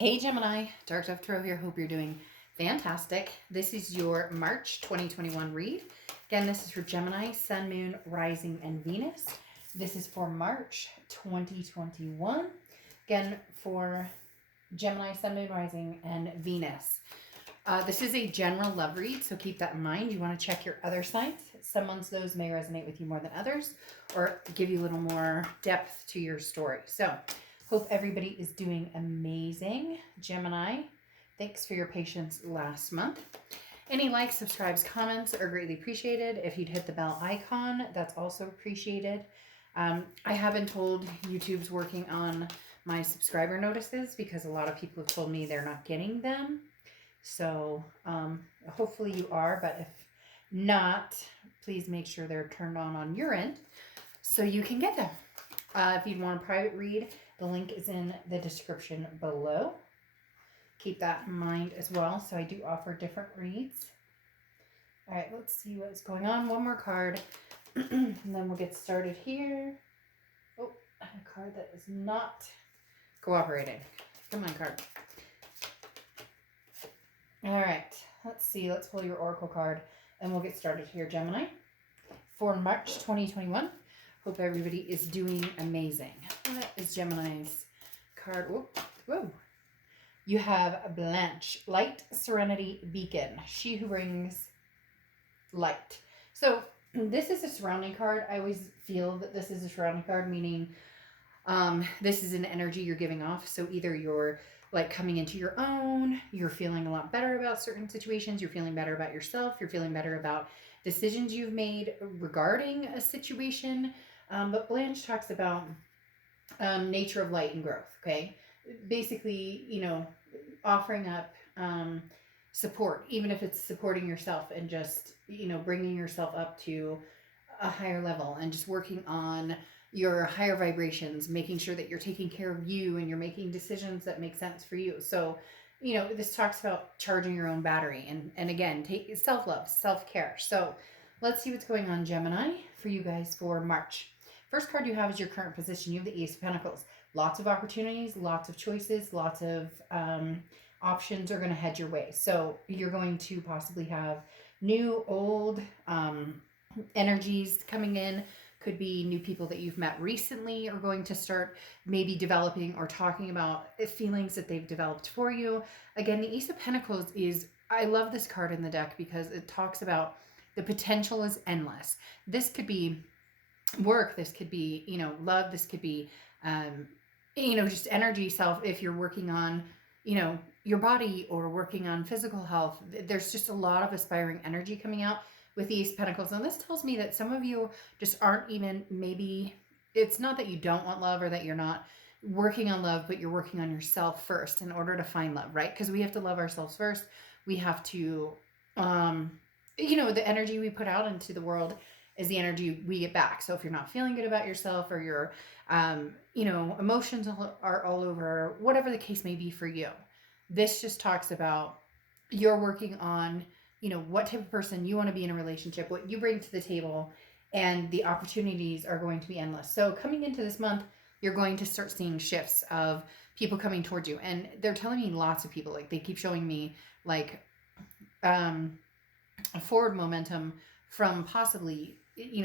Hey Gemini, Dark Dove Tarot here. Hope you're doing fantastic. This is your March 2021 read. Again, this is for Gemini, Sun, Moon, Rising, and Venus. This is for March 2021. Again, for Gemini, Sun, Moon, Rising, and Venus. This is a general love read, so keep that in mind. You want to check your other signs. Some ones, those may resonate with you more than others, or give you a little more depth to your story. So, hope everybody is doing amazing. Gemini, thanks for your patience last month. Any likes, subscribes, comments are greatly appreciated. If you'd hit the bell icon, that's also appreciated. I have been told YouTube's working on my subscriber notices because a lot of people have told me they're not getting them. So hopefully you are, but if not, please make sure they're turned on your end so you can get them. If you'd want a private read, the link is in the description below. Keep that in mind as well. So I do offer different reads. All right, let's see what's going on. One more card, and then we'll get started here. Oh, a card that is not cooperating. Come on, card. All right, let's see. Let's pull your Oracle card, and we'll get started here, Gemini. For March 2021, hope everybody is doing amazing. What is Gemini's card? Whoa. You have Blanche, Light, Serenity, Beacon. She who brings light. So this is a surrounding card. I always feel that this is a surrounding card, meaning this is an energy you're giving off. So either you're like coming into your own, you're feeling a lot better about certain situations, you're feeling better about yourself, you're feeling better about decisions you've made regarding a situation. But Blanche talks about nature of light and growth, okay? Basically, offering up support, even if it's supporting yourself and just, bringing yourself up to a higher level and just working on your higher vibrations, making sure that you're taking care of you and you're making decisions that make sense for you. So, this talks about charging your own battery and again, take self-love, self-care. So let's see what's going on, Gemini, for you guys for March. First card you have is your current position. You have the Ace of Pentacles. Lots of opportunities, lots of choices, lots of options are going to head your way. So you're going to possibly have new, old energies coming in. Could be new people that you've met recently are going to start maybe developing or talking about feelings that they've developed for you. Again, the Ace of Pentacles I love this card in the deck because it talks about the potential is endless. This could be work, this could be, love, this could be, just energy self. If you're working on, your body or working on physical health, there's just a lot of aspiring energy coming out with the Ace of Pentacles. And this tells me that some of you just aren't even, maybe it's not that you don't want love or that you're not working on love, but you're working on yourself first in order to find love, right? Because we have to love ourselves first. We have to, the energy we put out into the world is the energy we get back. So if you're not feeling good about yourself or your, emotions are all over, whatever the case may be for you, this just talks about you're working on, what type of person you want to be in a relationship, what you bring to the table, and the opportunities are going to be endless. So coming into this month, you're going to start seeing shifts of people coming towards you. And they're telling me lots of people, like they keep showing me like a forward momentum from possibly,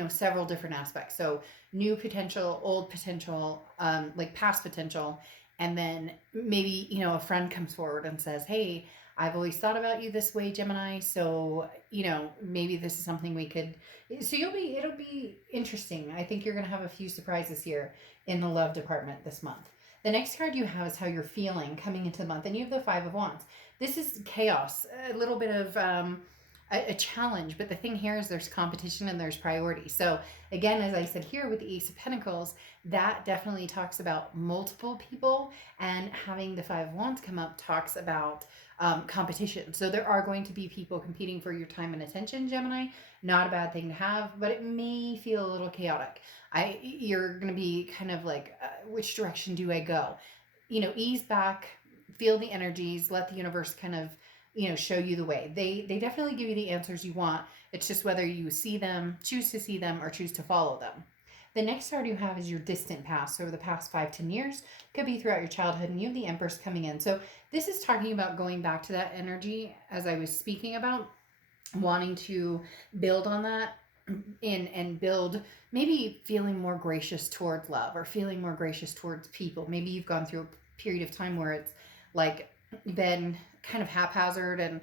several different aspects. So new potential, old potential, like past potential. And then maybe, a friend comes forward and says, hey, I've always thought about you this way, Gemini. So, maybe this is something we could, so it'll be interesting. I think you're going to have a few surprises here in the love department this month. The next card you have is how you're feeling coming into the month. And you have the Five of Wands. This is chaos, a little bit of, a challenge, but the thing here is there's competition and there's priority. So again, as I said here with the Ace of Pentacles, that definitely talks about multiple people, and having the Five of Wands come up talks about competition. So there are going to be people competing for your time and attention, Gemini. Not a bad thing to have, but it may feel a little chaotic. You're going to be kind of like, which direction do I go? Ease back, feel the energies, let the universe kind of show you the way. They definitely give you the answers you want. It's just whether you see them, choose to see them, or choose to follow them. The next card you have is your distant past. So over the past 5-10 years, could be throughout your childhood, and you have the Empress coming in. So this is talking about going back to that energy, as I was speaking about, wanting to build on that and build, maybe feeling more gracious towards love or feeling more gracious towards people. Maybe you've gone through a period of time where it's like been kind of haphazard and,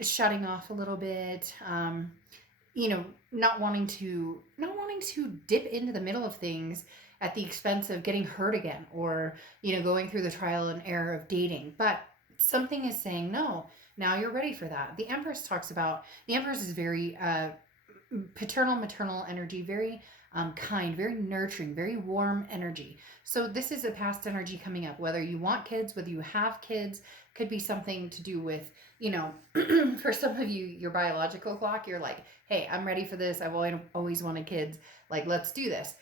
shutting off a little bit, not wanting to dip into the middle of things at the expense of getting hurt again, or going through the trial and error of dating. But something is saying no, now you're ready for that. The Empress is very paternal, maternal energy, very kind, very nurturing, very warm energy. So this is a past energy coming up, whether you want kids, whether you have kids. Could be something to do with, for some of you, your biological clock, you're like, hey, I'm ready for this. I've always wanted kids. Like, let's do this.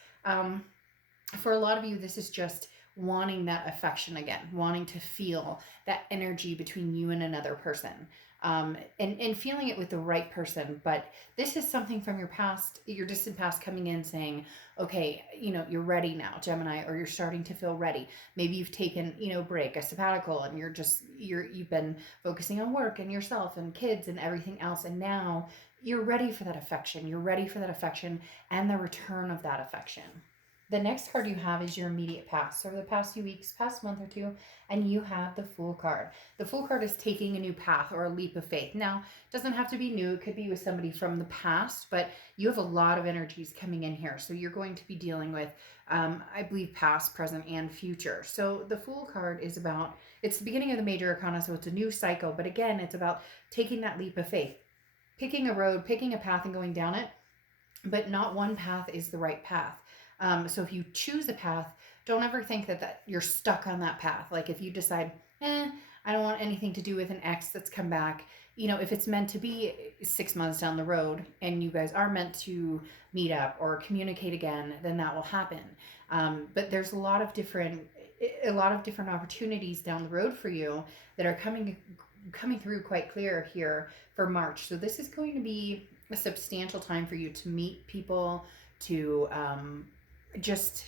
For a lot of you, this is just wanting that affection again, wanting to feel that energy between you and another person, and feeling it with the right person. But this is something from your past, your distant past, coming in saying, okay, you're ready now, Gemini, or you're starting to feel ready. Maybe you've taken, a break, a sabbatical, and you've been focusing on work and yourself and kids and everything else. And now you're ready for that affection. You're ready for that affection and the return of that affection. The next card you have is your immediate past. So over the past few weeks, past month or two, and you have the Fool card. The Fool card is taking a new path or a leap of faith. Now, it doesn't have to be new. It could be with somebody from the past, but you have a lot of energies coming in here. So you're going to be dealing with, I believe, past, present, and future. So the Fool card is about, it's the beginning of the major arcana, so it's a new cycle. But again, it's about taking that leap of faith, picking a road, picking a path and going down it. But not one path is the right path. So if you choose a path, don't ever think that you're stuck on that path. Like if you decide, I don't want anything to do with an ex that's come back, if it's meant to be 6 months down the road and you guys are meant to meet up or communicate again, then that will happen. But there's a lot of different opportunities down the road for you that are coming through quite clear here for March. So this is going to be a substantial time for you to meet people, to just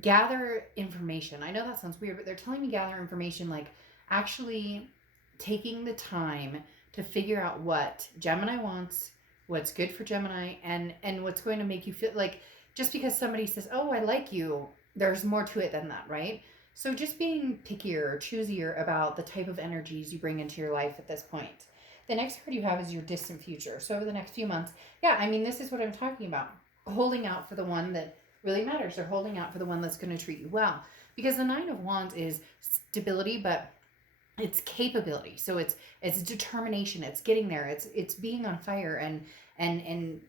gather information. I know that sounds weird, but they're telling me gather information, like actually taking the time to figure out what Gemini wants, what's good for Gemini, and what's going to make you feel like, just because somebody says, oh, I like you, there's more to it than that, right? So just being pickier or choosier about the type of energies you bring into your life at this point. The next card you have is your distant future. So over the next few months, this is what I'm talking about. Holding out for the one that really matters, or holding out for the one that's going to treat you well. Because the Nine of Wands is stability, but it's capability. So it's determination. It's getting there. It's being on fire and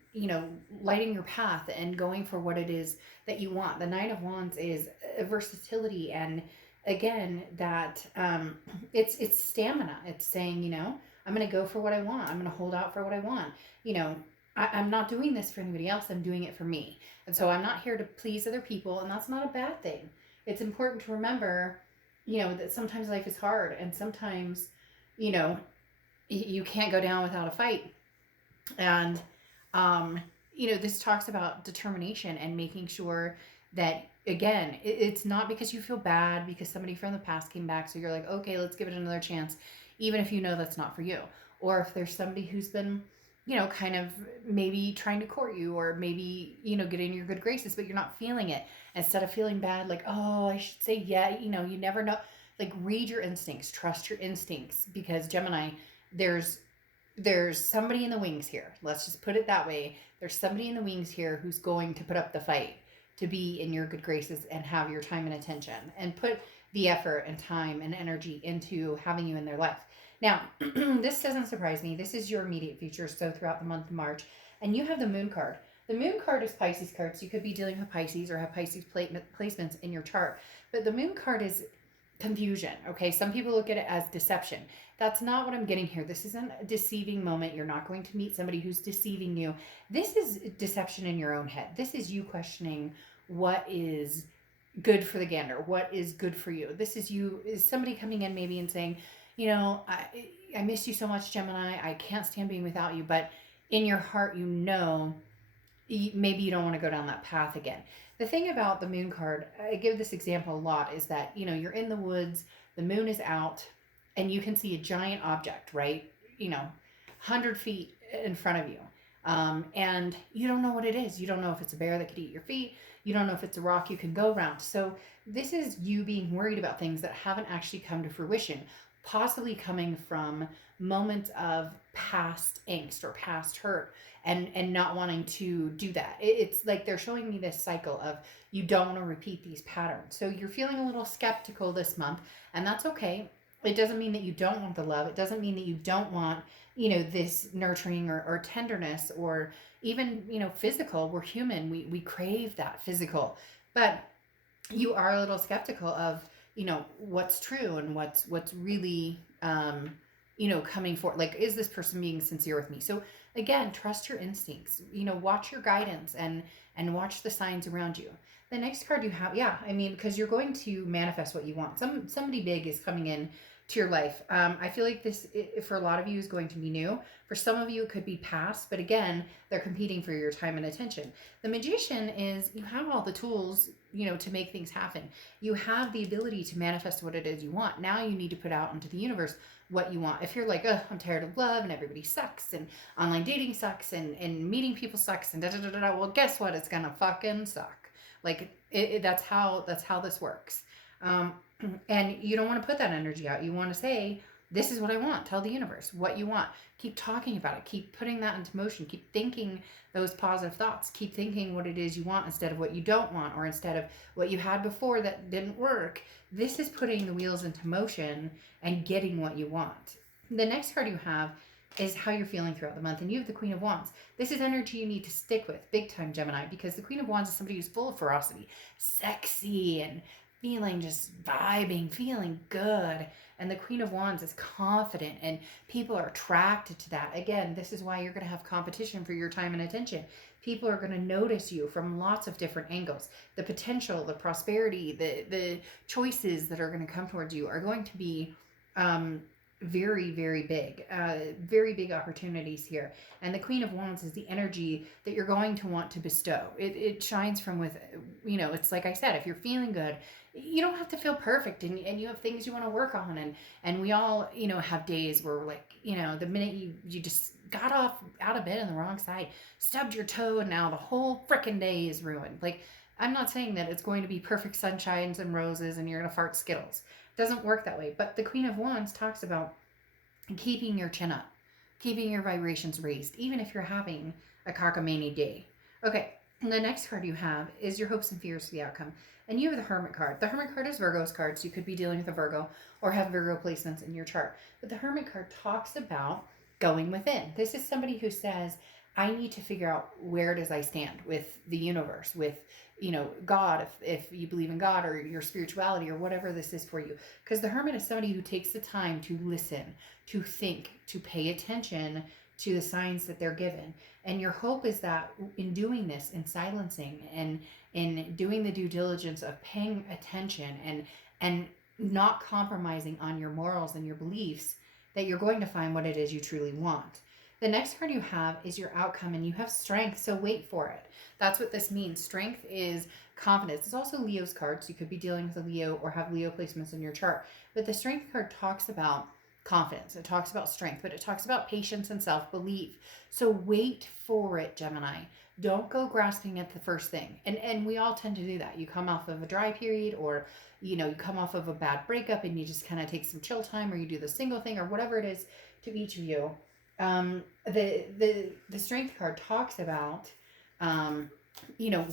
lighting your path and going for what it is that you want. The Nine of Wands is versatility, and again, that it's stamina. It's saying, I'm going to go for what I want. I'm going to hold out for what I want. I'm not doing this for anybody else. I'm doing it for me. And so I'm not here to please other people. And that's not a bad thing. It's important to remember, that sometimes life is hard. And sometimes, you can't go down without a fight. And, this talks about determination and making sure that, again, it's not because you feel bad because somebody from the past came back. So you're like, okay, let's give it another chance. Even if that's not for you. Or if there's somebody who's been, kind of maybe trying to court you, or maybe, get in your good graces, but you're not feeling it. Instead of feeling bad, like, oh, I should say, yeah, you never know. Like, read your instincts, trust your instincts, because Gemini, there's somebody in the wings here. Let's just put it that way. There's somebody in the wings here who's going to put up the fight to be in your good graces and have your time and attention and put the effort and time and energy into having you in their life. Now, this doesn't surprise me. This is your immediate future, so throughout the month of March. And you have the Moon card. The Moon card is Pisces card, so you could be dealing with Pisces or have Pisces placements in your chart. But the Moon card is confusion, okay? Some people look at it as deception. That's not what I'm getting here. This isn't a deceiving moment. You're not going to meet somebody who's deceiving you. This is deception in your own head. This is you questioning what is good for the gander, what is good for you. This is somebody coming in maybe and saying, I miss you so much, Gemini. I can't stand being without you. But in your heart, maybe you don't want to go down that path again. The thing about the moon card, I give this example a lot, is that, you're in the woods, the moon is out, and you can see a giant object, right? 100 feet in front of you. And you don't know what it is. You don't know if it's a bear that could eat your feet. You don't know if it's a rock you can go around. So this is you being worried about things that haven't actually come to fruition, possibly coming from moments of past angst or past hurt, and not wanting to do that. It's like they're showing me this cycle of you don't want to repeat these patterns. So you're feeling a little skeptical this month, and that's okay. It doesn't mean that you don't want the love. It doesn't mean that you don't want, this nurturing or tenderness, or even, physical. We're human. We crave that physical. But you are a little skeptical of, what's true and what's really, coming forward. Like, is this person being sincere with me? So again, trust your instincts, watch your guidance, and watch the signs around you. The next card you have, because you're going to manifest what you want. Somebody big is coming in to your life. I feel like this, for a lot of you, is going to be new. For some of you, it could be past, but again, they're competing for your time and attention. The Magician is, you have all the tools, to make things happen. You have the ability to manifest what it is you want. Now you need to put out into the universe what you want. If you're like, oh, I'm tired of love and everybody sucks and online dating sucks and meeting people sucks and da-da-da-da-da, well, guess what? It's gonna fucking suck. Like, that's how this works. And you don't want to put that energy out. You want to say, this is what I want. Tell the universe what you want. Keep talking about it. Keep putting that into motion. Keep thinking those positive thoughts. Keep thinking what it is you want instead of what you don't want, or instead of what you had before that didn't work. This is putting the wheels into motion and getting what you want. The next card you have is how you're feeling throughout the month. And you have the Queen of Wands. This is energy you need to stick with big time, Gemini, because the Queen of Wands is somebody who's full of ferocity, sexy, and feeling just vibing, feeling good. And the Queen of Wands is confident, and people are attracted to that. Again, this is why you're going to have competition for your time and attention. People are going to notice you from lots of different angles. The potential, the prosperity, the choices that are going to come towards you are going to be very, very big. Very big opportunities here. And the Queen of Wands is the energy that you're going to want to bestow. It shines from with, it's like I said, if you're feeling good, you don't have to feel perfect, and you have things you want to work on, and we all, have days where we're like, the minute you just got out of bed on the wrong side, stubbed your toe, and now the whole frickin' day is ruined. Like, I'm not saying that it's going to be perfect sunshines and roses and you're going to fart Skittles. It doesn't work that way. But the Queen of Wands talks about keeping your chin up, keeping your vibrations raised, even if you're having a cockamamie day. Okay, the next card you have is your hopes and fears for the outcome. And you have the Hermit card. The Hermit card is Virgo's card, so you could be dealing with a Virgo or have Virgo placements in your chart. But the Hermit card talks about going within. This is somebody who says, I need to figure out where does I stand with the universe, with, God, if you believe in God or your spirituality or whatever this is for you. Because the Hermit is somebody who takes the time to listen, to think, to pay attention to the signs that they're given. And your hope is that in doing this, in silencing and in doing the due diligence of paying attention and not compromising on your morals and your beliefs, that you're going to find what it is you truly want. The next card you have is your outcome, and you have strength, so wait for it. That's what this means. Strength is confidence. It's also Leo's card, so you could be dealing with a Leo or have Leo placements in your chart. But the strength card talks about confidence. It talks about strength, but it talks about patience and self-belief. So wait for it, Gemini. Don't go grasping at the first thing. And we all tend to do that. You come off of a dry period, or you come off of a bad breakup and you just kind of take some chill time, or you do the single thing, or whatever it is to each of you. The strength card talks about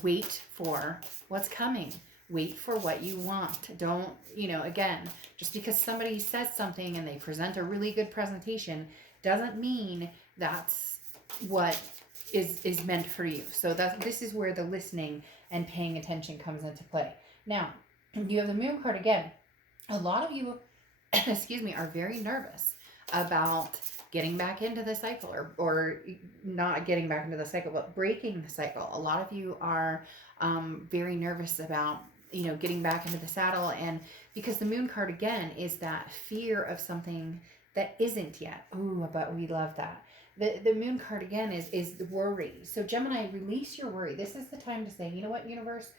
wait for what's coming. Wait for what you want. Don't, again, just because somebody says something and they present a really good presentation doesn't mean that's what is meant for you. So this is where the listening and paying attention comes into play. Now, you have the Moon card again. A lot of you, are very nervous about getting back into the cycle, or not getting back into the cycle, but breaking the cycle. A lot of you are very nervous about getting back into the saddle, and because the Moon card again is that fear of something that isn't yet. Ooh, but we love that. The moon card again is worry. So Gemini, release your worry. This is the time to say, you know what, universe,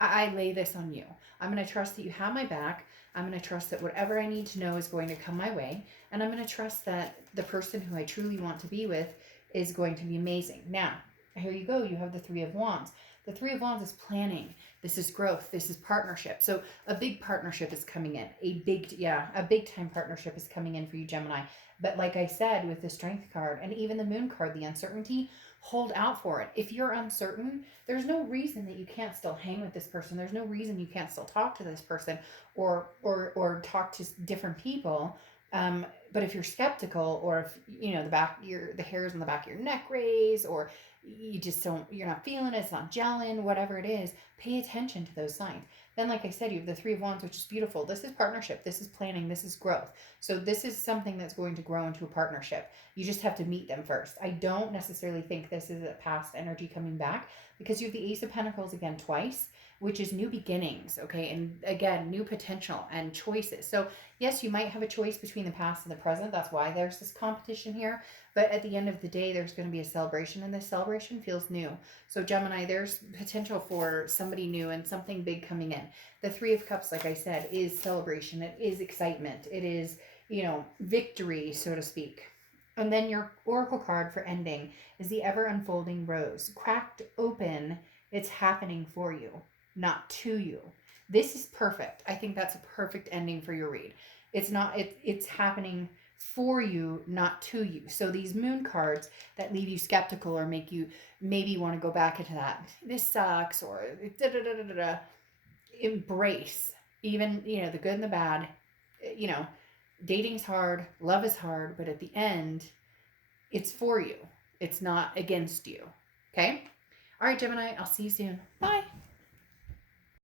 I lay this on you. I'm going to trust that you have my back. I'm going to trust that whatever I need to know is going to come my way. And I'm going to trust that the person who I truly want to be with is going to be amazing. Now, here you go. You have the Three of Wands. The Three of Wands is planning. This is growth. This is partnership. So a big partnership is coming in. A big time partnership is coming in for you, Gemini. But like I said, with the Strength card and even the Moon card, the uncertainty, hold out for it. If you're uncertain, there's no reason that you can't still hang with this person. There's no reason you can't still talk to this person or talk to different people. But if you're skeptical, or if the hairs on the back of your neck raise, or you're not feeling it, it's not gelling, whatever it is, pay attention to those signs. Then, like I said, you have the Three of Wands, which is beautiful. This is partnership. This is planning. This is growth. So this is something that's going to grow into a partnership. You just have to meet them first. I don't necessarily think this is a past energy coming back, because you have the Ace of Pentacles again twice, which is new beginnings, okay? And again, new potential and choices. So yes, you might have a choice between the past and the present. That's why there's this competition here. But at the end of the day, there's going to be a celebration, and this celebration feels new. So Gemini, there's potential for somebody new and something big coming in. The Three of Cups, like I said, is celebration. It is excitement. It is, victory, so to speak. And then your oracle card for ending is the ever unfolding rose. Cracked open, it's happening for you, not to you. This is perfect. I think that's a perfect ending for your read. It's happening for you, not to you. So these moon cards that leave you skeptical or make you maybe want to go back into that, this sucks, or embrace even, the good and the bad. Dating's hard, love is hard, but at the end, it's for you. It's not against you. Okay? All right, Gemini, I'll see you soon. Bye.